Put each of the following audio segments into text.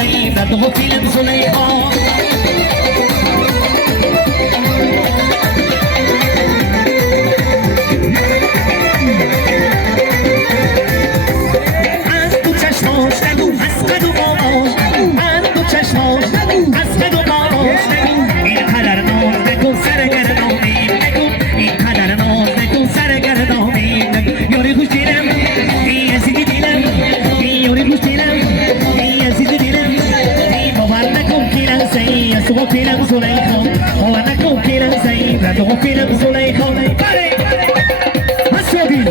سيدة وفيلم زليخا وفيلم زليخا وانا كوكيلا سيدة وفيلم زليخا السعودي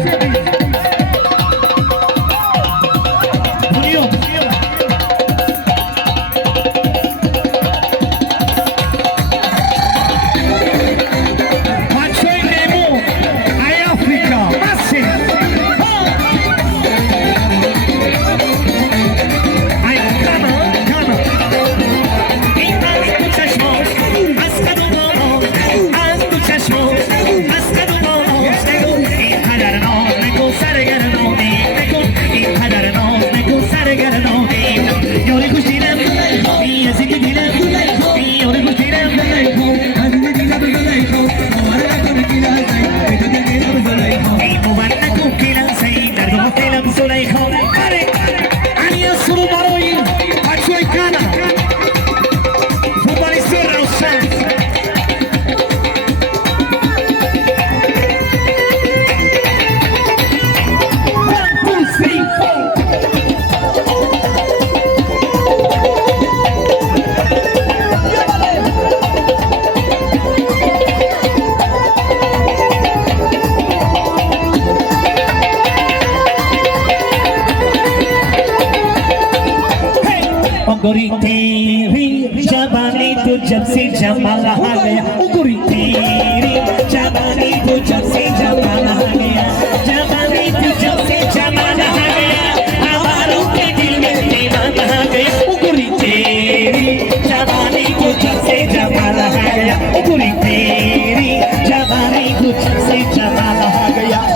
गोरी तेरी जवानी तो जब से जमाल आ गया गोरी तेरी जवानी तो जब से जमाल आ गया जवानी तो जब से जमाल आ गया हमारों के दिल में दीवाना आ गया गोरी तेरी जवानी तो जब से जमाल आ गया गोरी तेरी जवानी तो जब से जमाल आ गया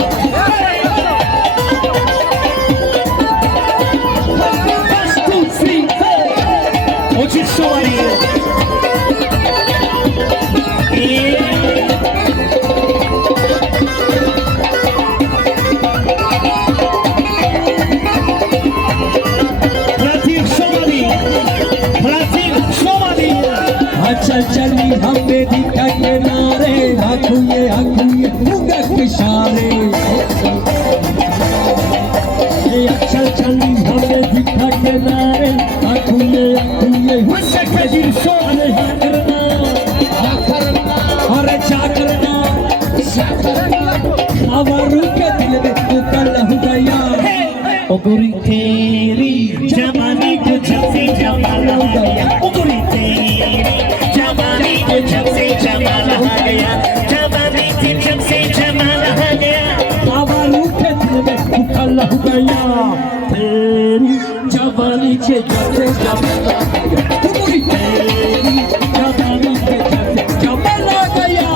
चल चली हमें दिखा के नारे आँखुए मुंगा के सारे चल चली हमें दिखा के नारे आँखुए मुझसे कहीं सोने करना अरे क्या करना आवारों के दिल में तू कल हो गया ओ गोरी तेरी जवानी को जब से जमाल हो गया ओ गोरी तेरी जवानी को जब से जमाल आ गया जवानी को जब से जमाल आ गया आवारों के दिल में तू कल हो गया तेरी जवानी के जब से जमाल आ गया ओ गोरी तेरी जवानी के जब से जमाल आ गया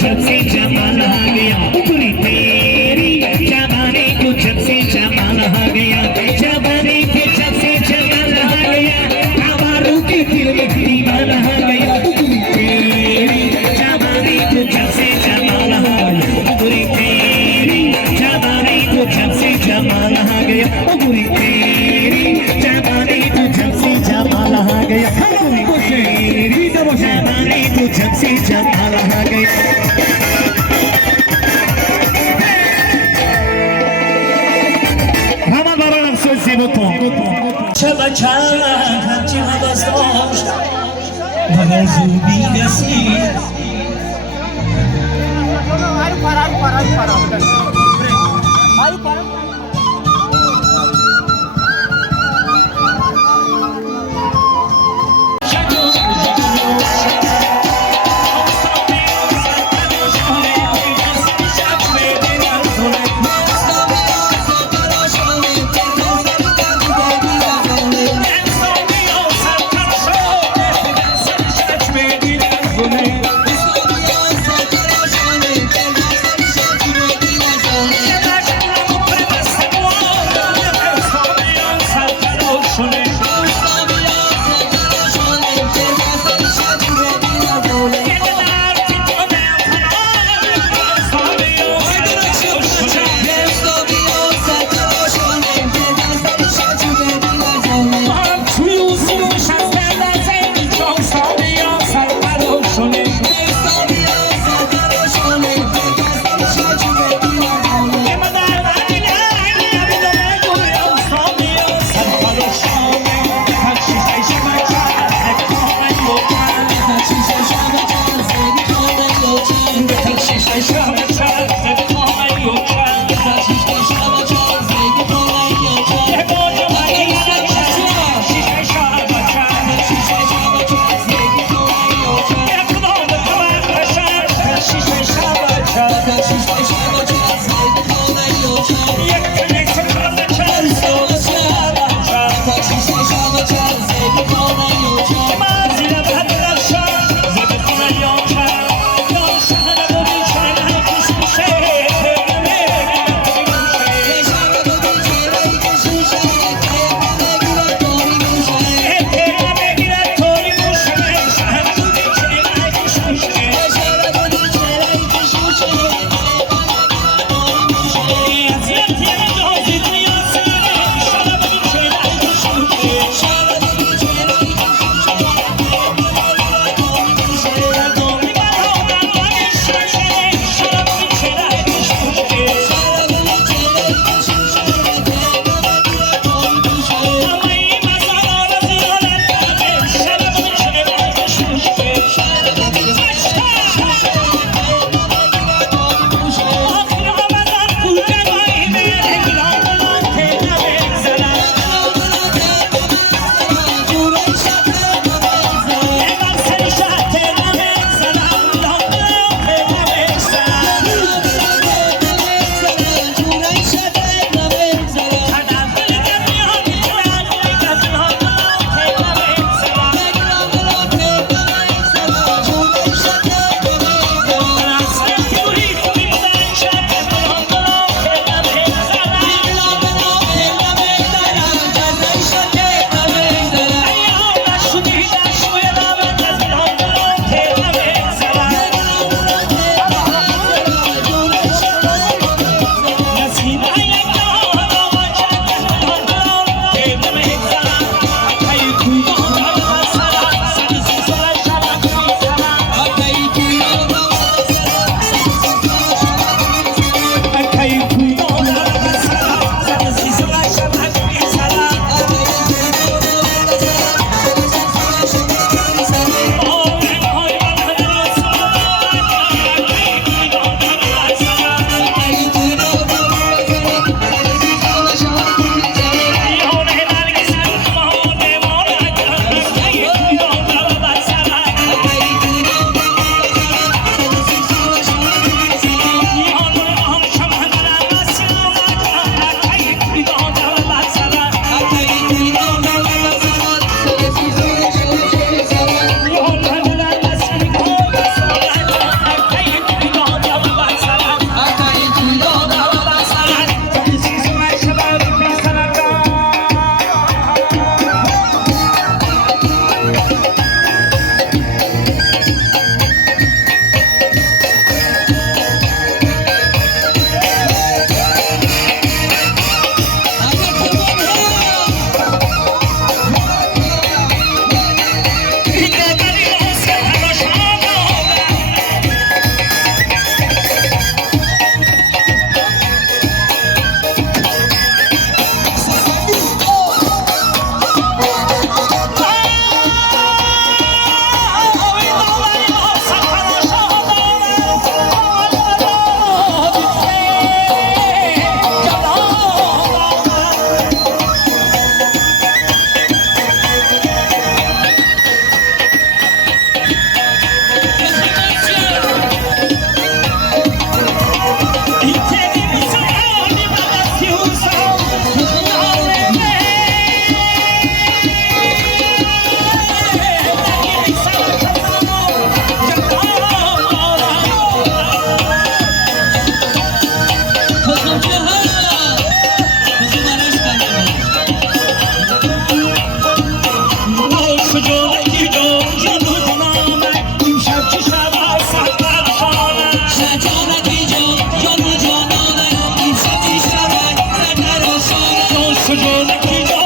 जब से जमाल आ गया, तेरी जवानी को जब से जमाल आ गया। ओ गोरी तेरी जवानी तो जब से जमाल आ गया तेरी जवानी तो जब से जमाल आ गया همه برای افسوس زیباتون چه بچه همچی حواظ داشت مگر زودی رسید کجا رفتی